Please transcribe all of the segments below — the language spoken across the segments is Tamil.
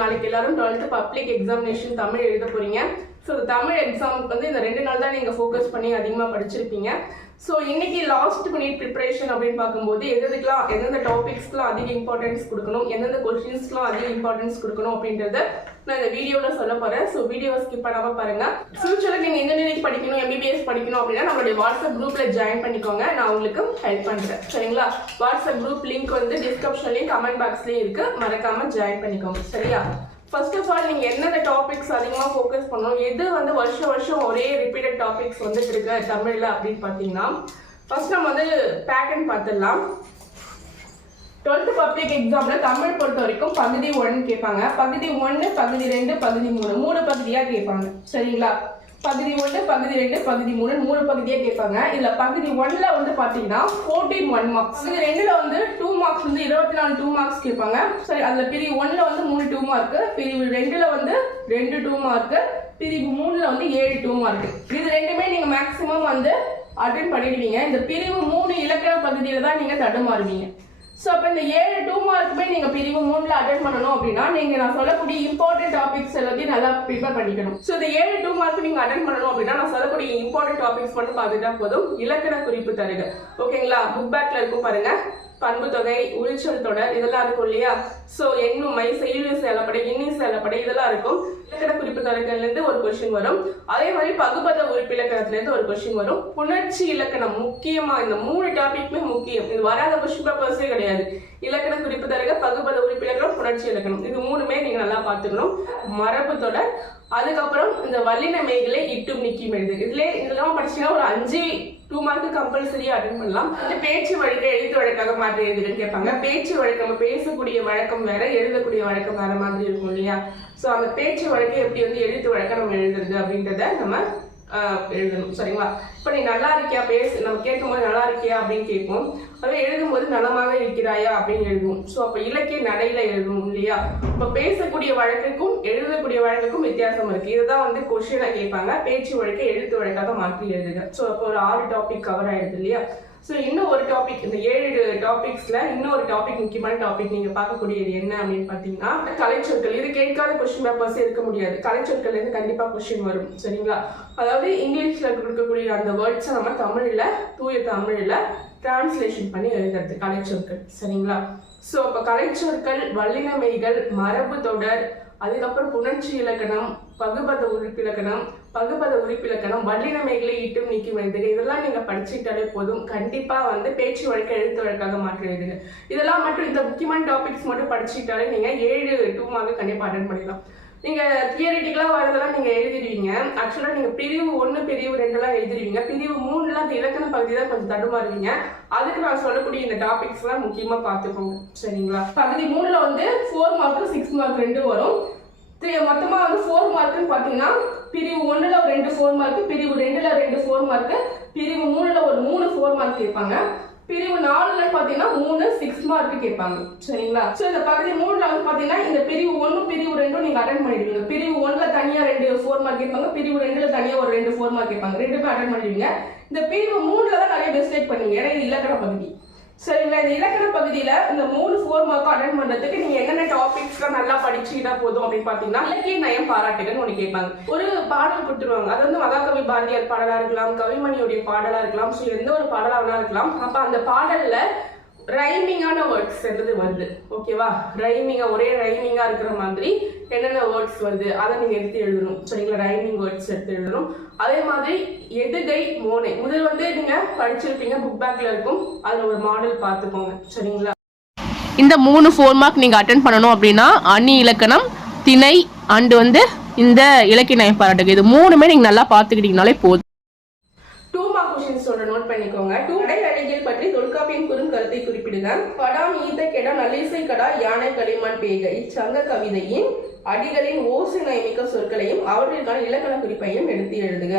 நாளைக்கு எல்லாரும் 12th பப்ளிக் எக்ஸாமினேஷன் தமிழ் எழுத போறீங்க. ஸோ தமிழ் எக்ஸாமுக்கு வந்து இந்த 2 நாள் தான் நீங்கள் ஃபோக்கஸ் பண்ணி அதிகமாக படிச்சிருப்பீங்க. ஸோ இன்னைக்கு லாஸ்ட் மினிட் ப்ரிப்பரேஷன் அப்படின்னு பார்க்கும்போது எந்தெந்த டாபிக்ஸ்க்குலாம் அதிக இம்பார்ட்டன்ஸ் கொடுக்கணும், எந்தெந்த கொஸ்டின்ஸ்க்குலாம் அதிக இம்பார்ட்டன்ஸ் கொடுக்கணும் அப்படின்றத நான் இந்த வீடியோவில் சொல்ல போகிறேன். ஸோ வீடியோவை ஸ்கிப் பண்ணாமல் பாருங்கள். ஃபியூச்சரில் நீங்கள் இன்ஜினியரிங் படிக்கணும், MBBS படிக்கணும் அப்படின்னா நம்மளுடைய வாட்ஸ்அப் குரூப்பில் ஜாயின் பண்ணிக்கோங்க. நான் உங்களுக்கு ஹெல்ப் பண்ணுறேன். சரிங்களா? வாட்ஸ்அப் குரூப் லிங்க் வந்து டிஸ்கிரிப்ஷன்லேயும் கமெண்ட் பாக்ஸ்லேயும் இருக்குது. மறக்காமல் ஜாயின் பண்ணிக்கோங்க. சரியா? ஃபர்ஸ்ட் ஆஃப் ஆல் நீங்கள் என்னென்ன டாபிக்ஸ் அதிகமாக ஃபோக்கஸ் பண்ணணும், எது வந்து வருஷம் ஒரே ரிப்பீட்டட் டாபிக்ஸ் வந்துட்டு இருக்கு தமிழில் அப்படின்னு பார்த்தீங்கன்னா, ஃபர்ஸ்ட் நம்ம வந்து பேட்டர்ன் பார்த்துடலாம். 12th பப்ளிக் எக்ஸாமில் தமிழ் பொறுத்த வரைக்கும் பகுதி 1 கேட்பாங்க. பகுதி 1, பகுதி 2, பகுதி 3 பகுதியாக கேட்பாங்க. சரிங்களா? பகுதி 1, பகுதி 2, பகுதி 3 பகுதியாக கேட்பாங்க. இதில் பகுதி 1ல வந்து பார்த்தீங்கன்னா 14 1 மார்க்ஸ், பகுதி 2ல வந்து 2 மார்க்ஸ் வந்து 24 2 மார்க்ஸ் கேட்பாங்க. சரி, அதில் பிரிவு 1ல வந்து 3 2 மார்க்கு, பிரிவு 2ல வந்து 2 2 மார்க்கு, பிரிவு 3ல வந்து 7 2 மார்க்கு. இது ரெண்டுமே நீங்கள் மேக்ஸிமம் வந்து அட்டென்ட் பண்ணிடுவீங்க. இந்த பிரிவு 3 இலக்கண பகுதியில் தான் நீங்கள் தடுமாறுவீங்க. ஸோ அப்போ இந்த 7 2 மார்க்குமே நீங்கள் பிரிவு 3ல அட்டென்ட் பண்ணணும் அப்படின்னா நீங்கள் நான் சொல்லக்கூடிய இம்பார்ட்டன்ட் டாபிக்ஸ் எல்லாத்தையும் நல்லா ப்ரிப்பேர் பண்ணிக்கணும். ஸோ இந்த 7 2 மார்க் நீங்கள் அட்டென்ட் பண்ணணும் அப்படின்னா நான் சொல்லக்கூடிய இம்பார்ட்டன்ட் டாபிக்ஸ் மட்டும் பார்த்துட்டா போதும். இலக்கண குறிப்பு தருக, ஓகேங்களா? புக் பேக்ல இருக்கும் பாருங்க. பண்பு தொகை, உரிச்சொல் தொடர் இதெல்லாம் இருக்கும் இல்லையா? ஸோ எண்ணுமை, செய்யுள் செயலப்படை, இன்னி செயலப்படை இதெல்லாம் இருக்கும். இலக்கண குறிப்பு தரங்கள்லேருந்து ஒரு கொஸ்டின் வரும். அதே மாதிரி பகுபத உறுப்பிலக்கணத்துலேருந்து ஒரு கொஸ்டின் வரும். புணர்ச்சி இலக்கணம் முக்கியமாக இந்த 3 டாபிக்மே முக்கியம். இது வராத கொஸ்டின் பேப்பர்ஸே கிடையாது. இலக்கண குறிப்பு தரக, பகுபத உறுப்பிலக்கணம், புணர்ச்சி இலக்கணம் இது 3மே நீங்கள் நல்லா பார்த்துக்கணும். மரபு தொடர், அதுக்கப்புறம் இந்த வல்லின மேகலை இட்டும் நிக்கும் எழுது. இதெல்லாம் படிச்சீங்கன்னா ஒரு 5 2 மார்க்கு கம்பல்சரியா அட்டென்ட் பண்ணலாம். இந்த பேச்சு வழக்கை எழுத்து வழக்காக மாற்றி எழுதுன்னு கேட்பாங்க. பேச்சு வழக்கு நம்ம பேசக்கூடிய வழக்கம் வேற, எழுதக்கூடிய வழக்கம் வேற மாதிரி இருக்கும் இல்லையா? ஸோ அந்த பேச்சு வழக்கை எப்படி வந்து எழுத்து வழக்கை நம்ம எழுதுறது அப்படின்றத நம்ம எழுதணும். சரிங்களா? இப்போ நீ நல்லா இருக்கியா, நம்ம கேட்கும்போது நல்லா இருக்கியா அப்படின்னு கேட்போம். அதை எழுதும்போது நலமாக இருக்கிறாயா அப்படின்னு எழுதுவோம். ஸோ அப்போ இலக்கிய நடையில எழுதுவோம் இல்லையா? இப்போ பேசக்கூடிய வழக்குக்கும் எழுதக்கூடிய வழக்குக்கும் வித்தியாசம் இருக்கு. இதுதான் வந்து கொஸ்டினா கேட்பாங்க. பேச்சு வழக்கை எழுத்து வழக்காக மாற்றி எழுதுங்க. ஸோ அப்போ ஒரு 6 டாபிக் கவர் ஆயிடுது இல்லையா? ஸோ இன்னும் ஒரு டாபிக், இந்த 7 டாபிக்ஸ்ல இன்னொரு டாபிக், முக்கியமான டாபிக் நீங்க பார்க்கக்கூடியது என்ன அப்படின்னு பார்த்தீங்கன்னா கலைச்சொற்கள். இது கேட்காத கொஸ்டின் பேப்பர்ஸே இருக்க முடியாது. கலைச்சொற்கள் இருந்து கண்டிப்பா கொஸ்டின் வரும். சரிங்களா? அதாவது இங்கிலீஷ்ல கொடுக்கக்கூடிய அந்த வேர்ட்ஸை நம்ம தமிழ்ல, தூய தமிழ்ல டிரான்ஸ்லேஷன் பண்ணி எழுதுறது கலைச்சொற்கள். சரிங்களா? ஸோ அப்போ கலைச்சொற்கள், வல்லினமைகள், மரபு தொடர், அதுக்கப்புறம் புணர்ச்சி இலக்கணம், பகுபத உறுப்பிலக்கணம், வல்லினமைகளை இட்டும் நீக்கும் எழுதுக இதெல்லாம் நீங்க படிச்சுக்கிட்டாலே போதும். கண்டிப்பா வந்து பேச்சு வழக்கு எழுத்து வழக்காக மாற்றி எழுதுங்க. இதெல்லாம் மட்டும், இந்த முக்கியமான டாபிக்ஸ் மட்டும் படிச்சுக்கிட்டாலே நீங்க 7 2 மார்க்கு கண்டிப்பா அட்டென்ட் பண்ணிடலாம். நீங்க தியரிட்டிக்கலா வரதெல்லாம் நீங்க எழுதிடுவீங்க. ஆக்சுவலா நீங்க பிரிவு 1 பிரிவு 2 எழுதிடுவீங்க. பிரிவு 3ல அந்த இலக்கண பகுதி தான் கொஞ்சம் தடுமாறுவீங்க. அதுக்கு நான் சொல்லக்கூடிய இந்த டாபிக்ஸ் எல்லாம் முக்கியமா பார்த்துக்கோங்க. சரிங்களா? பகுதி 3ல வந்து 4 மார்க் 6 மார்க் 2 வரும். மொத்தமா வந்து 4 மார்க்குன்னு பாத்தீங்கன்னா பிரிவு 1ல ஒரு 2 4 மார்க், பிரிவு 2ல 2 4 மார்க், பிரிவு 3ல ஒரு 3 4 மார்க் கேட்பாங்க. பிரிவு 4ல பாத்தீங்கன்னா 3 6 மார்க் கேட்பாங்க. சரிங்களா? சோ இந்த பகுதி 3ல வந்து பாத்தீங்கன்னா இந்த பிரிவு 1 பிரிவு 2 நீங்க அட்டென்ட் பண்ணிடுவீங்க. பிரிவு 1ல தனியா 2 4 மார்க் கேட்பாங்க, பிரிவு 2ல தனியா ஒரு 2 4 மார்க் கேட்பாங்க. ரெண்டுமே அட்டென்ட் பண்ணிடுவீங்க. இந்த பிரிவு 3ல தான் நிறைய மிஸ்டேக் பண்ணுவீங்க. ஏன்னா இது இலக்கண பகுதி. சரிங்களா? இந்த இலக்கண பகுதியில இந்த 3 4 மார்க் அட்டென்ட் பண்றதுக்கு நீங்க என்னென்ன டாபிக்ஸ்லாம் நல்லா படிச்சுக்கிட்டா போதும் அப்படின்னு பாத்தீங்கன்னா, இலக்கிய நயம் பாராட்டுகள்னு ஒண்ணு கேட்பாங்க. ஒரு பாடல் கொடுத்துருவாங்க. அது வந்து மகாகவி பாரதியார் பாடலா இருக்கலாம், கவிமணியுடைய பாடலா இருக்கலாம். ஸோ எந்த ஒரு பாடலா வேணா இருக்கலாம். அப்ப அந்த பாடல்ல ரைமிங்கான வேர்ட்ஸ் எது வருது, ஓகேவா? ஒரே ரைமிங்கா இருக்கிற மாதிரி என்னென்ன வேர்ட்ஸ் வருது அதை நீங்க எடுத்து எழுதணும். சரிங்களா? ரைமிங் வேர்ட்ஸ் எடுத்து எழுதணும். அதே மாதிரி எதுகை, மோனை முதல் வந்து நீங்க படிச்சிருப்பீங்க, புக் பேக்ல இருக்கும். அதுல ஒரு மாடல் பார்த்துக்கோங்க. சரிங்களா? இந்த 3 4 மார்க் நீங்க அட்டென்ட் பண்ணணும் அப்படின்னா அணி இலக்கணம், திணை அண்ட் வந்து இந்த இலக்கிய நயம் பாராட்டுக இது 3மே நீங்க நல்லா பார்த்துக்கிட்டீங்கனாலே போதும். 2 மார்க் கொஸ்டின் சொல்ற நோட் பண்ணிக்கோங்க. 2 அழகியல் பற்றி தொல்காப்பியம் கூறும் கருத்தை குறிப்பிடுங்க. படாம் ஈத்த கெடா நல்லிசை கடா யானை களிமண் பேக இச்சங்க கவிதையின் அடிகளின் ஓசை நயமிக்க சொற்களையும் அவற்றிற்கான இலக்கண குறிப்பையும் எடுத்து எழுதுக.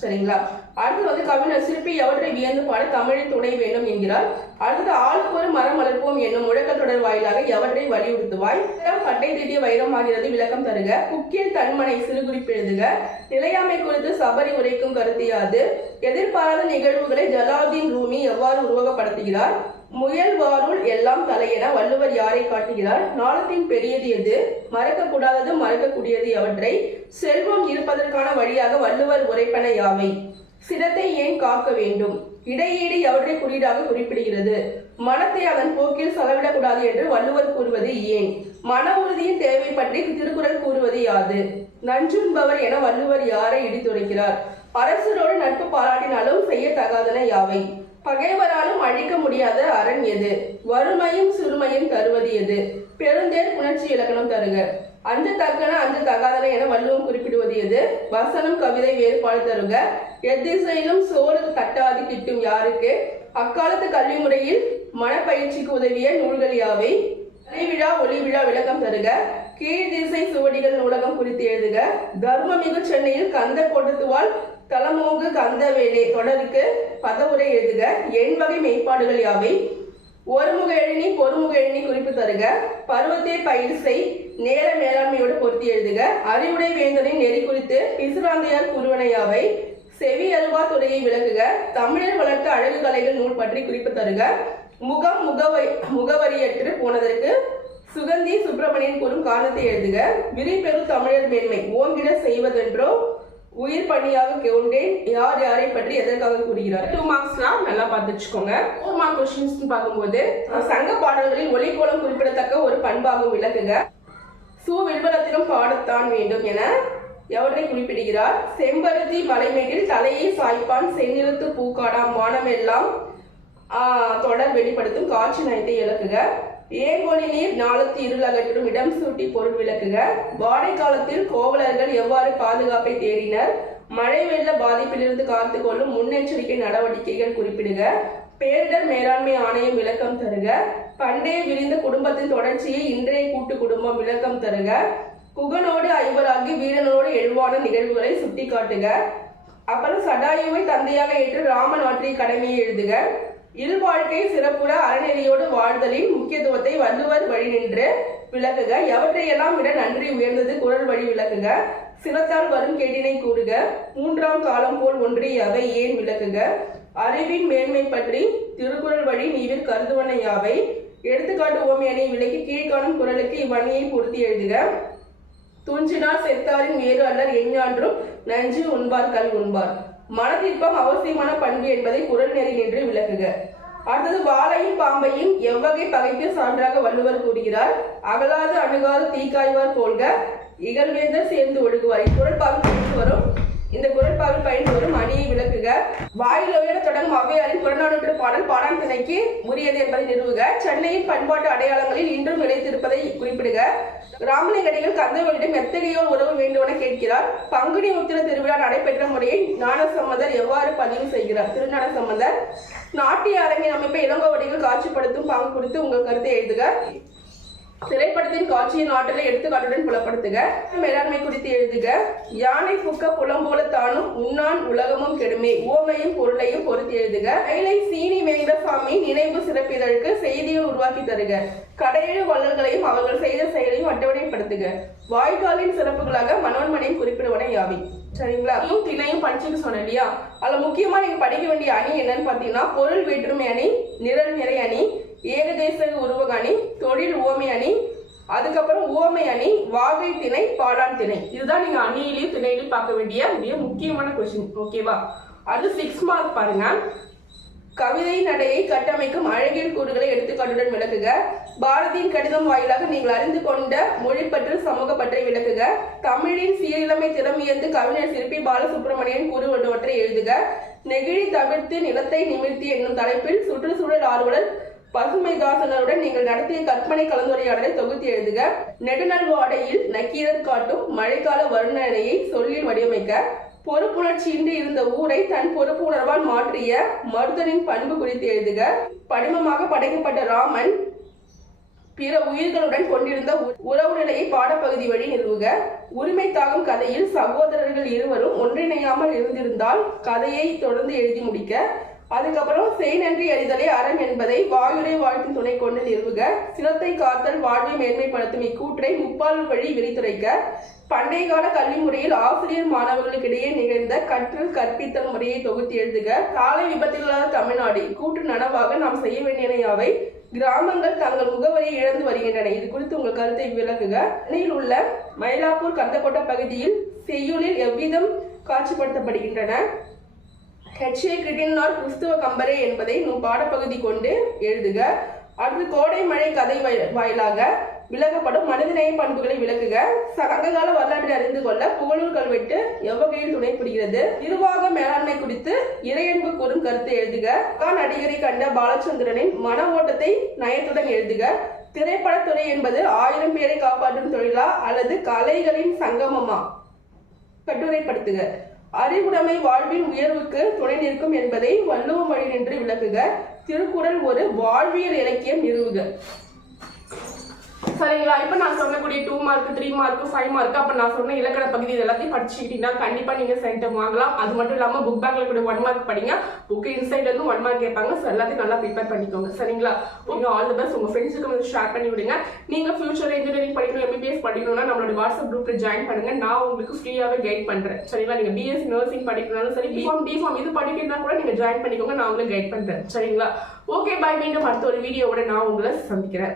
சரிங்களா? அடுத்து வந்து கவிஞர் சிற்பி எவற்றை வியந்து பாட தமிழில் துணை வேண்டும் என்கிறார். அடுத்தது ஆளுக்கு ஒரு மரம் வளர்ப்போம் என்னும் முழக்கத்தொடர் வாயிலாக எவற்றை வலியுறுத்துவாய். பட்டை தீட்டிய வைரம் ஆகிறது விளக்கம் தருக. குக்கில் தன்மனை சிறு குறிப்பு எழுதுக. நிலையாமை குறித்து சபரி உரைக்கும் கருத்தியாது. எதிர்பாராத நிகழ்வுகளை ஜலாலுதீன் ரூமி எவ்வாறு உருவகப்படுத்துகிறார். முயல்வாருள் எல்லாம் தலையென வள்ளுவர் யாரை காட்டுகிறார்? ஞாலத்தின் பெரியது எது? மறக்கக்கூடாதது மறக்கக்கூடியது எவற்றை? செல்வம் இருப்பதற்கான வழியாக வள்ளுவர் உரைப்பன யாவை? சிரத்தை ஏன் காக்க வேண்டும்? இடையீடு எவற்றை குறியீடாக குறிப்பிடுகிறது? மனத்தை அதன் போக்கில் செலவிடக்கூடாது என்று வள்ளுவர் கூறுவது ஏன்? மன உறுதியின் தேவை பற்றி திருக்குறள் கூறுவது யாது? நஞ்சுண்பவர் என வள்ளுவர் யாரை இடித்துரைக்கிறார்? அரசரோடு நட்பு பாராட்டினாலும் செய்யத்தகாதன யாவை? பகைவராலும் அழிக்க முடியாத அரண் எது? வறுமையும் சிறுமையும் தருவது எது? பெருந்தேர் புணர்ச்சி இலக்கணம் தருக. அஞ்ச தக்கன அஞ்ச தகாதன என வள்ளுவம் குறிப்பிடுவது எது? வசனம் கவிதை வேறுபாடு தருக. எத்திசையிலும் சோறு தட்டாது கிட்டும் யாருக்கு? அக்காலத்து கல்வி முறையில் மனப்பயிற்சிக்கு உதவிய நூல்கள் யாவை? விழா ஒளி விழா விளக்கம் தருக. கீழ் திசை சுவடிகள் நூலகம் குறித்து எழுதுக. தர்மமிகு சென்னையில் கந்த கோட்டத்துவால் தலமோங்கு கந்த வேலை தொடருக்கு பதவுரை எழுதுக. எண்வகை மெய்ப்பாடுகள் யாவை? ஒருமுக எழினி பொறுமுக எழினி குறிப்பு தருக. பருவத்தை பயிர் செய் நேர மேலாண்மையோடு பொருத்தி எழுதுக. அறிவுடை வேந்தனின் நெறி குறித்து பிசுராந்தையார் கூறுவன யாவை? செவி அருவா துறையை விளக்குக. தமிழர் வளர்த்த அழகு கலைகள் நூல் பற்றி குறிப்பு தருக. முகம் முகவரியற்று போனதற்கு சுகந்தி சுப்பிரமணியன் கூறும் காரணத்தை எழுதுக. விரிபெரு தமிழர் மேன்மை ஓங்கிட செய்வதென்றோ உயிர் பணியாக கொண்டேன் யார் யாரை பற்றி எதற்காக கூறுகிறார்? 2 மார்க்ஸ்லாம் நல்லா பார்த்து வச்சுக்கோங்க. 4 மார்க் கொஸ்டின்ஸ் பார்க்கும்போது சங்க பாடல்களில் ஒளிக்கோலம் குறிப்பிடத்தக்க ஒரு பண்பாகும் விளக்குக. வில்வரத்திலும் பாடத்தான் வேண்டும் என எவற்றை குறிப்பிடுகிறார்? செம்பருத்தி மலைமேட்டில் தலையை சாய்ப்பான் செந்நிறத்து பூக்காடாம் வானமெல்லாம் தொடர் வெளிப்படுத்தும் காட்சி நயத்தை இலக்குக. ஏங்கொழி நீர் ஞாலத்து இருள் அகற்றும் இடம் சூட்டி பொருள் விளக்குக. வாடை காலத்தில் கோவலர்கள் எவ்வாறு பாதுகாப்பை தேடினர்? மழை வெள்ள பாதிப்பிலிருந்து காத்து கொள்ளும் முன்னெச்சரிக்கை நடவடிக்கைகள் குறிப்பிடுக. பேரிடர் மேலாண்மை ஆணையம் விளக்கம் தருக. பண்டைய விரிந்த குடும்பத்தின் தொடர்ச்சியை இன்றைய கூட்டு குடும்பம் விளக்கம் தருக. குகனோடு ஐவராகி வீரனோடு எழுவான நிகழ்வுகளை சுட்டி காட்டுக. அப்புறம் சடாயுவை தந்தையாக ஏற்று ராமன் ஆற்றிய கடமையை எழுதுக. இல்வாழ்க்கை சிறப்புற அறநெறியோடு வாழ்தலின் முக்கியத்துவத்தை வள்ளுவர் வழி நின்று விளக்குக. எவற்றையெல்லாம் விட நன்றி உயர்ந்தது குறள் வழி விளக்குக. சிரத்தால் வரும் கேட்டினை கூறுக. 3ஆம் காலம் போல் ஒன்றிய அவை ஏன் விளக்குக. அறிவின் மேன்மை பற்றி திருக்குறள் வழி நீவிர் கருதுவன யாவை? எடுத்துக்காட்டு ஓமையனை விளக்கி கீழ்காணும் குறளுக்கு இவ்வணியை பொருத்தி எழுதுக. துஞ்சினார் செத்தாரின் வேறு அல்லர் எஞ்ஞான்றும் நஞ்சு உண்பார் கல் உண்பார். மனதிற்பம் அவசியமான பண்பு என்பதை குறள் நெறி நின்று விளக்குக. அடுத்தது வாளையும் பாம்பையும் எவ்வகை பகைக்கு சான்றாக வள்ளுவர் கூறுகிறார்? அகலாது அணுகாது தீக்காய்வார் போல்க இகழ்வேந்தர் சேர்ந்து ஒழுகுவார். இந்த குறள்பாவில் பயன்பட்டு வரும் அணியை விளக்குக. வாயில் உயர தொடங்கும் ஔவையாரின் புறநானூற்று பாடல் பாடான் திணைக்கு உரியது என்பதை நிறுவுக. சென்னையின் பண்பாட்டு அடையாளங்களில் இன்றும் நிலைத்திருப்பதை குறிப்பிடுக. ராமலிங்கடிகள் கந்தவளிடம் எத்தகையோர் உறவு வேண்டுமென கேட்கிறார். பங்குனி உத்திர திருவிழா நடைபெற்ற முறையை ஞானசம்பந்தர் எவ்வாறு பதிவு செய்கிறார்? திருஞான சம்பந்தர். நாட்டிய அரங்கின் அமைப்பை இளங்கோவடிகள் காட்சிப்படுத்தும் பாங்கு குறித்து உங்கள் கருத்தை எழுதுக. திரைப்படத்தின் காட்சியின் ஆற்றலை எடுத்துக்காட்டுடன் புலப்படுத்துக. மேலாண்மை குறித்து எழுதுக. யானை புக்க புலம் போல தானும் உண்ணான் உலகமும் கெடுமே உவமையும் பொருளையும் பொறுத்து எழுதுக. கைலை சீனி வெங்கடசாமி நினைவு சிறப்பிதழுக்கு செய்தியை உருவாக்கி தருக. கடையெழு வள்ளல்களையும் அவர்கள் செய்த செயலையும் அட்டவணைப்படுத்துக. வாய்க்காலின் சிறப்புகளாக மனோன்மணியும் குறிப்பிடுவன யாவை? சரிங்களா? திணையும் படிச்சுன்னு சொன்னேன் இல்லையா? அதுல முக்கியமா நீங்க படிக்க வேண்டிய அணி என்னன்னு பாத்தீங்கன்னா பொருள் வேற்றுமை அணி, நிரல் நிறை அணி, ஏகதேச உருவக அணி, தொழில் உவமை அணி, அதுக்கப்புறம் உவமை அணி, வாகை திணை, பாடான் திணை. இதுதான் நீங்க அணியிலையும் திணையிலையும் பார்க்க வேண்டிய மிக முக்கியமான கொஸ்டின். ஓகேவா? அது 6 மார்க் பாருங்க. கவிதை நடையை கட்டமைக்கும் அழகியல் கூறுகளை எடுத்துக்காட்டுடன் விளக்குக. பாரதியின் கடிதம் வாயிலாக நீங்கள் அறிந்து கொண்ட மொழிப்பற்று சமூக பற்றை விளக்குக. தமிழின் சீரிழமை திறமையந்து கவிஞர் சிற்பி பாலசுப்ரமணியன் கூறுவனவற்றை எழுதுக. நெகிழி தவிர்த்து நிலத்தை நிமிர்த்தி என்னும் தலைப்பில் சுற்றுச்சூழல் ஆர்வலர் பசுமைதாசனருடன் நீங்கள் நடத்திய கற்பனை கலந்துரையாடலை தொகுத்து எழுதுக. நெடுநல் வாடையில் நக்கீரர் காட்டும் மழைக்கால வர்ணனையை சொல்லில் வடிவமைக்க. பொறுப்புணர்ச்சியின்றி இருந்த ஊரை தன் பொறுப்பு உணர்வால் மாற்றிய மருதனின் பண்பு குறித்து எழுதுக. படிமமாக படைக்கப்பட்ட ராமன் பிற உயிர்களுடன் கொண்டிருந்த உறவு நிலையை பாடப்பகுதி வழி நிறுவுக. உரிமை தாகும் கதையில் சகோதரர்கள் இருவரும் ஒன்றிணையாமல் இருந்திருந்தால் கதையை தொடர்ந்து எழுதி முடிக்க. அதுக்கப்புறம் செய் நன்றி அறிதலே அறம் என்பதை வாயுரை வாழ்த்தின் துணை கொண்டு நிறுவுக. சினத்தை காத்தல் வாழ்வை மேன்மைப்படுத்தும் இக்கூற்றை முப்பால் வழி விரித்துரைக்க. பண்டைய கால கல்வி முறையில் ஆசிரியர் மாணவர்களுக்கிடையே நிகழ்ந்த கற்றல் கற்பித்தல் முறையை தொகுத்து எழுதுக. சாலை விபத்தில்லாத தமிழ்நாடு இக்கூற்று நனவாக நாம் செய்ய வேண்டியன யாவை? கிராமங்கள் தங்கள் முகவரியை இழந்து வருகின்றன. இது குறித்து உங்கள் கருத்தை விளக்குக. சென்னையில் உள்ள மயிலாப்பூர் கந்தக்கோட்டை பகுதியில் செய்யுளில் எவ்விதம் காட்சிப்படுத்தப்படுகின்றன? ஹெச்ஏ கிரிட்டினார் கிறிஸ்துவ கம்பரே என்பதை நம் பாடப்பகுதி கொண்டு எழுதுக. அடுத்து கோடை மழை கதை வாயிலாக விளக்கப்படும் மனிதநேய பண்புகளை விளக்குக. சங்ககால வரலாற்றை அறிந்து கொள்ள புகழூர் கல்வெட்டு எவ்வகையில் துணை புரிகிறது? நிர்வாக மேலாண்மை குறித்து இறையன்பு கூறும் கருத்தை எழுதுக. நடிகரை கண்ட பாலச்சந்திரனின் மன ஓட்டத்தை நயத்துடன் எழுதுக. திரைப்படத்துறை என்பது 1000 பேரை காப்பாற்றும் தொழிலா அல்லது கலைகளின் சங்கமமா? கட்டுரைப்படுத்துக. அறிவுடைமை வாழ்வின் உயர்வுக்கு துணை நிற்கும் என்பதை வள்ளுவம் வழி நின்று விளக்குக. திருக்குறள் ஒரு வாழ்வியல் இலக்கியம் நிறுவுக. சரிங்களா? இப்போ நான் சொன்னக்கூடிய 2 மார்க் 3 மார்க் 5 மார்க் அப்போ நான் சொன்ன இலக்கண பகுதி இது எல்லாத்தையும் படிச்சுக்கிட்டீங்கன்னா கண்டிப்பாக நீங்கள் சென்டம் வாங்கலாம். அது மட்டும் இல்லாமல் புக் பேக்ல கூட 1 மார்க் படிங்க. புக் இன்சைட்லேருந்து 1 மார்க் கேட்பாங்க. ஸோ எல்லாத்தையும் நல்லா ப்ரிப்பேர் பண்ணிக்கோங்க. சரிங்களா? Okay, all the best. உங்கள் ஃப்ரெண்ட்ஸுக்கு வந்து ஷேர் பண்ணி விடுங்க. நீங்கள் ஃபியூச்சர் இன்ஜினியரிங் படிக்கணும், எம்பிபிஎஸ் படிக்கணும்னா நம்மளோட வாட்ஸ்அப் குரூப்பில் ஜாயின் பண்ணுங்க. நான் உங்களுக்கு ஃப்ரீயாகவே கைட் பண்ணுறேன். சரிங்களா? நீங்கள் பிஎஸ்சி நர்சிங் படிக்கணும்னாலும் சரி, டிஃபார்ம் இது படிக்கணும்னா கூட நீங்கள் ஜாயின் பண்ணிக்கோங்க. நான் உங்களுக்கு கைட் பண்ணுறேன். சரிங்களா? ஓகே, பாய். மீண்டும் அடுத்த ஒரு வீடியோவோட நான் உங்களை சந்திக்கிறேன்.